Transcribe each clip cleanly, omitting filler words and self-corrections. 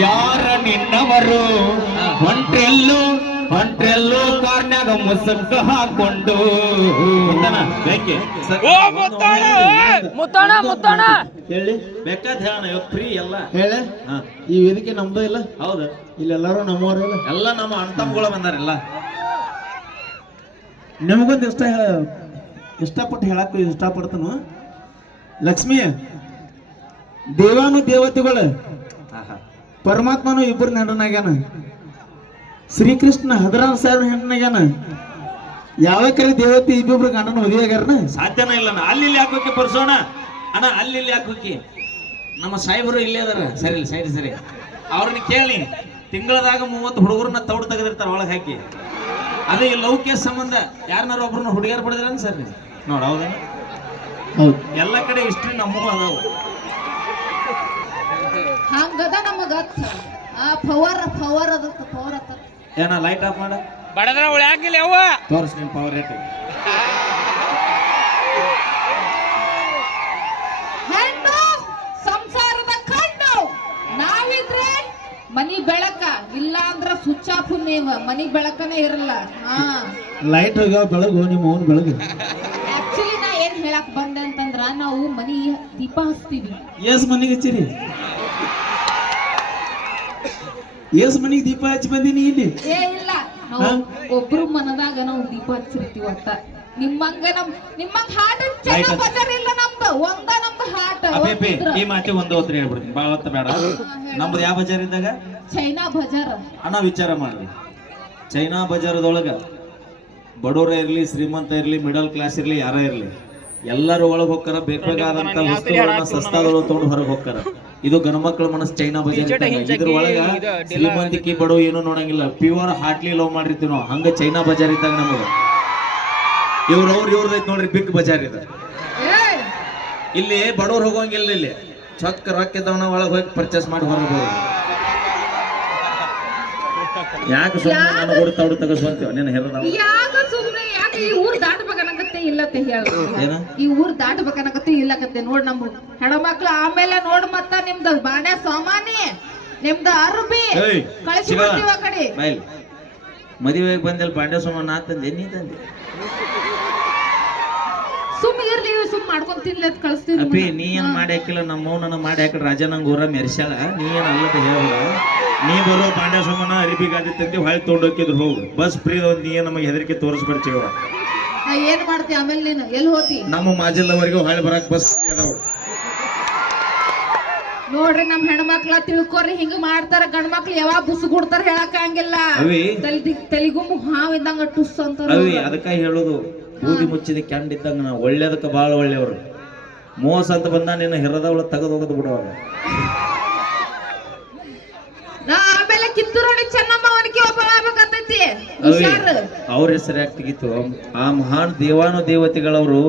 ಯಾರ ನಿನ್ನವರು ಹೊಂಟ್ರೆಲ್ಲೂ ಹೊಂಟ್ರೆಲ್ಲೂ ಕಾರ್ನ್ಯಾಗ ಮುಸಕ್ಕ ಹಾಕೊಂಡು ಬೇಕೆ ಮುತ್ತಣ ಮುತ್ತಣ ಹೇಳಿ ಬೇಕಾದ ಹೇಳೋಣ ಇವತ್ತು ಫ್ರೀ ಎಲ್ಲ ಹೇಳೆ ಹಾ ಈ ವೇದಿಕೆ ನಮ್ದು ಇಲ್ಲ ಹೌದು ಇಲ್ಲೆಲ್ಲರೂ ನಮ್ಮವರೆಲ್ಲ ಎಲ್ಲ ನಮ್ಮ ಅಣ್ತಮ್ಗಳು ಬಂದಾರೆಲ್ಲ ನಿಮಗೊಂದು ಇಷ್ಟಪಟ್ಟು ಹೇಳಕ್ ಇಷ್ಟಪಡ್ತಾನು ಲಕ್ಷ್ಮಿ ದೇವಾನು ದೇವತೆಗಳು ಪರಮಾತ್ಮನು ಇಬ್ಬರು ಹೆಣ್ಣನಾಗ್ಯಾನ ಶ್ರೀಕೃಷ್ಣ 16,000 ಹೆಣ್ಣನಾಗ್ಯಾನ ಯಾವ ಕರೆ ದೇವತೆ ಇಬ್ಬಿಬ್ರು ಗಂಡನ ಮದುವೆ ಆಗ್ಯಾರನ ಸಾಧ್ಯನ ಇಲ್ಲ ಅಲ್ಲಿ ಇಲ್ಲಿ ಹಾಕೋಕೆ ಪರ್ಸೋಣ ಅಣ್ಣ ಅಲ್ಲಿ ಇಲ್ಲಿ ಹಾಕೋಕೆ ನಮ್ಮ ಸಾಹೇಬರು ಇಲ್ಲೇ ಅದಾರ ಸರಿ ಸೈಡ್ ಸರಿ ಅವ್ರನ್ನ ಕೇಳಿ ತಿಂಗಳದಾಗ 30 ಹುಡುಗರನ್ನ ತೌಡು ತೆಗೆದಿರ್ತಾರ ಒಳಗೆ ಹಾಕಿ ಅದೇ ಈ ಲೌಕ್ಯ ಸಂಬಂಧ ಯಾರನ್ನಾರು ಒಬ್ರನ್ನ ಹುಡುಗಿಯರು ಪಡೆದ್ರ ಸರ್ ನೋಡ ಹೌದೇನ ಹೌದು ಎಲ್ಲ ಕಡೆ ಹಿಸ್ಟ್ರಿ ನಮಗೂ ಅದಾವು ಹಂಗದ ನಮಗ ಪವರ್ ಪವರ್ ಅದ ಪವರ್ ಅದ ಏನ ಲೈಟ್ ಆಫ್ ಮಾಡ ಬಡದ್ರ ಉಳ್ಯಾಕಿಲ್ಲ ಯವ್ವ ತೋರಿಸ್ ನಿನ್ ಪವರ್ ರೇಟ್ ಹೆಣ್ಣು ಸಂಸಾರದ ಕಣ್ಣು ನಾವಿದ್ರೆ ಮನಿ ಬೆಳಕ ಇಲ್ಲ ಅಂದ್ರ ಸ್ವಿಚ್ ಆಫ್ ನೀವು ಮನಿ ಬೆಳಕನೇ ಇರಲ್ಲ ಹಾ ಲೈಟ್ ಹೋಗ್ಯಾವ ಬೆಳಗು ನಿಮ್ಮ ಅವನ್ ಬೆಳಗ್ಗೆ ಆಕ್ಚುಲಿ ನಾ ಏನ್ ಹೇಳಕ್ ಬಂದೆ ಅಂತಂದ್ರ ನಾವು ಮನಿ ದೀಪ ಹಚ್ತೀವಿ ಎಸ್ ಮನೆಗೆ ಹಚ್ಚಿರಿ ಎಸ್ ಮನೆಗೆ ದೀಪ ಹಚ್ಚಿ ಬಂದೀನಿ ಇಲ್ಲಿ ಏ ಇಲ್ಲ ನಾವು ಒಬ್ರು ಮನದಾಗ ನಾವು ದೀಪ ಹಚ್ಚಿರ್ತೀವಿ ಒಟ್ಟ ನಿಮ್ಮಂಗ ಹಾಟ್ ಚೈನಾ ಬಜಾರ್ ಇಲ್ಲ ನಮ್ದು ನಮ್ದು ಹಾಟ್ ಈ ಮಾತಿ ಒಂದು ಹೊತ್ತು ಹೇಳ್ಬಿಡ್ತೀನಿ ಭಾಳ ಹೊತ್ತ ಬೇಡ ನಮ್ದು ಯಾವ ಬಜಾರ್ ಇದ್ದಾಗ ಚೈನಾ ಬಜಾರ್ ಅಣ್ಣ ವಿಚಾರ ಮಾಡ್ರಿ ಚೈನಾ ಬಜಾರದೊಳಗ ಬಡವರ ಇರ್ಲಿ ಶ್ರೀಮಂತ ಇರ್ಲಿ ಮಿಡಲ್ ಕ್ಲಾಸ್ ಇರ್ಲಿ ಯಾರ ಇರ್ಲಿ ಎಲ್ಲರೂ ಒಳಗೆ ಹೋಗ್ತಾರ ಬೇಕಾದಂತ ವಸ್ತುಗಳನ್ನ ಸಸ್ತಾದೊಳಗೆ ತಗೊಂಡು ಹೊರಗೆ ಹೋಗ್ತಾರ ಇದು ಗಣಮಕ್ಳ ಮನಸ್ಸು ಚೈನಾ ಬಜಾರ್ ಇದ್ರ ಒಳಗ ಶ್ರೀಮಂತಿಕೆ ಬಡವ ಏನು ನೋಡಂಗಿಲ್ಲ ಪ್ಯೂರ್ ಹಾರ್ಟ್ಲಿ ಲವ್ ಮಾಡಿರ್ತೀವಿ ನಾವು ಹಂಗ ಚೈನಾ ಬಜಾರ್ ಇದ್ದಾಗ ನಮಗ ಇವ್ರದೈತ್ ನೋಡ್ರಿ ಬಿಗ್ ಬಜಾರ್ ಇದೆ ಇಲ್ಲಿ ಬಡವ್ರು ಹೋಗೋಂಗಿಲ್ಲ ಇಲ್ಲಿ ಚೊಕ್ಕ ರೊಕ್ಕ ಇದ್ದವನ ಒಳಗೆ ಹೋಗಿ ಪರ್ಚೇಸ್ ಮಾಡಿ ಹೊರಬಹುದು ಯಾಕೆ ಸುಮ್ಮನೆ ನಾನು ಕೂಡ ತೌಡು ತಗಸ್ವಂತೀವ ನೀನು ಹೇಳದ ಯಾಕೆ ಸುಮ್ಮನೆ ಯಾಕೆ ಈ ಊರ್ ದಾಟಬೇಕನ್ನಕತ್ತೆ ಇಲ್ಲತ್ತೆ ಹೇಳ ಈ ಊರ್ ದಾಟಬೇಕನ್ನಕತ್ತೆ ಇಲ್ಲಕತ್ತೆ ನೋಡ್ ನಮ್ಮ ಹೆಣ್ಮಕ್ಳು ಆಮೇಲೆ ನೋಡ್ ಮತ್ತ ನಿಮ್ದು ಬಾಣೆ ಸಾಮಾನಿ ನಿಮ್ದು ಅರ್ಬಿ ಕಳಿಸಿ ಬರ್ತೀವ ಕಡೆ ಬಾಯ್ಲಿ ಮದುವೆಗೆ ಬಂದಲ್ಲಿ ಬಾಂಡೆ ಸುಮ್ಮ ನಾ ತಂದೆ ನೀ ತಂದೆ ಸುಮ್ ಇರ್ಲಿ ಸುಮ್ ಮಾಡ್ಕೊಂಡ್ ತಿನ್ಲತ್ ಕಳಿಸ್ತೀವಿ ಅಪ್ಪಿ ನೀ ಏನ್ ಮಾಡಿ ಹಾಕಿಲ್ಲ ನಮ್ಮ ನನ್ನ ಮಾಡಿ ಹಾಕಿ ರಾಜ ನಂಗೆ ಊರ ಮೆರ್ಸ್ಯಾಳ ನೀ ಏನ್ ಅಲ್ಲದ ಹೇಳ್ಬೇಡ ನೀ ಬರೋ ಬಾಂಡೆ ಸುಮ್ಮನ ಅರಿಬಿಗಾದಿ ತಂದಿ ಹೊಳ್ಳಿ ತೊಗೊಂಡೋಗಿದ್ರು ಹೋಗು ಬಸ್ ಫ್ರೀ ಒಂದ್ ನೀ ನಮಗೆ ಹೆದರಿಕೆ ತೋರಿಸ್ಬಿಡ್ತೀವ ಏನ್ ಮಾಡ್ತಿ ಆಮೇಲೆ ನೀನು ಎಲ್ಲಿ ಹೋತಿ ನಮ್ಮ ಮಾಜಿಲ್ಲವರೆಗೂ ಹೊಳ್ಳಿ ಬರಕ್ ಬಸ್ ನೋಡ್ರಿ ನಮ್ ಹೆಣ್ಮಕ್ಳ ತಿಳ್ಕೊರಿ ಹಿಂಗ ಮಾಡ್ತಾರ ಗಂಡ್ಮಕ್ಳು ಯಾವಾಗ ಬುಸ್ಗುಡ್ತಾರ ಹೇಳಕ್ ಹಂಗಿಲ್ಲ ತಲಿಗುಂಬು ಹಾವ್ ಇದ್ದಂಗ ಟುಸ್ ಅಂತ ಅವಿ ಅದಕ್ಕ ಹೇಳುದು ಬೂದಿ ಮುಚ್ಚಿದ ಕ್ಯಾಂಡ್ ಇದ್ದಂಗ ನಾವು ಒಳ್ಳೇದಕ್ಕ ಬಾಳ ಒಳ್ಳೆಯವರು ಮೋಸ ಅಂತ ಬಂದ ನಿನ್ನ ಹಿರದವಳ ತೆಗೆದು ಹೋಗದ್ ಬಿಡುವಾಗ ಆಮೇಲೆ ಕಿತ್ತೂರಾಣಿ ಚೆನ್ನಮ್ಮ ಅವನಿಗೆ ಒಬ್ಬ ಆಗ್ಬೇಕಂತೈತಿ ಅವ್ರ ಹೆಸರು ಯಾಕೆ ತೆಗಿತು ಆ ಮಹಾನ್ ದೇವಾನು ದೇವತೆಗಳವರು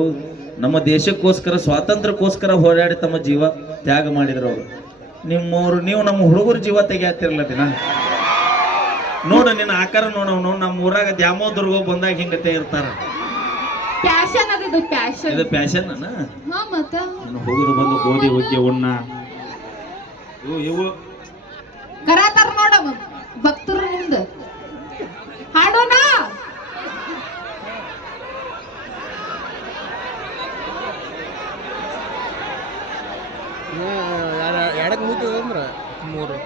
ನಮ್ಮ ದೇಶಕ್ಕೋಸ್ಕರ ಸ್ವಾತಂತ್ರ್ಯಕ್ಕೋಸ್ಕರ ಹೋರಾಡಿ ತಮ್ಮ ಜೀವ ತ್ಯಾಗ ಮಾಡಿದ್ರು ಅವರು ನಿಮ್ಮವ್ರು ನೀವು ನಮ್ಮ ಹುಡುಗರ ಜೀವ ತೆಗಿಯಾತಿರಲ್ಲ ದಿನ ನೋಡು ನಿನ್ನ ಆಕಾರ ನೋಡವನು ನಮ್ಮ ಊರಾಗ ದ್ಯಾಮೋ ದುರ್ಗೋ ಬಂದಾಗ ಹಿಂಗತೆ ಇರ್ತಾರ ಪ್ಯಾಶನ್ ಅದು ಪ್ಯಾಶನ್ ಇದು ಪ್ಯಾಶನ್ ಹಾ ಮತ್ತ ಹೋಗುದು ಬಂದು ಗೋಧಿ ಹುಗ್ಗಿ ಉಣ್ಣ ಇವು ಕರಾತಾರ ನೋಡ ಭಕ್ತರು ನಿಮ್ದ ಹಾಡೋಣ ಎಡಕ್ ಮುಗಿದ ಅಂದ್ರ 3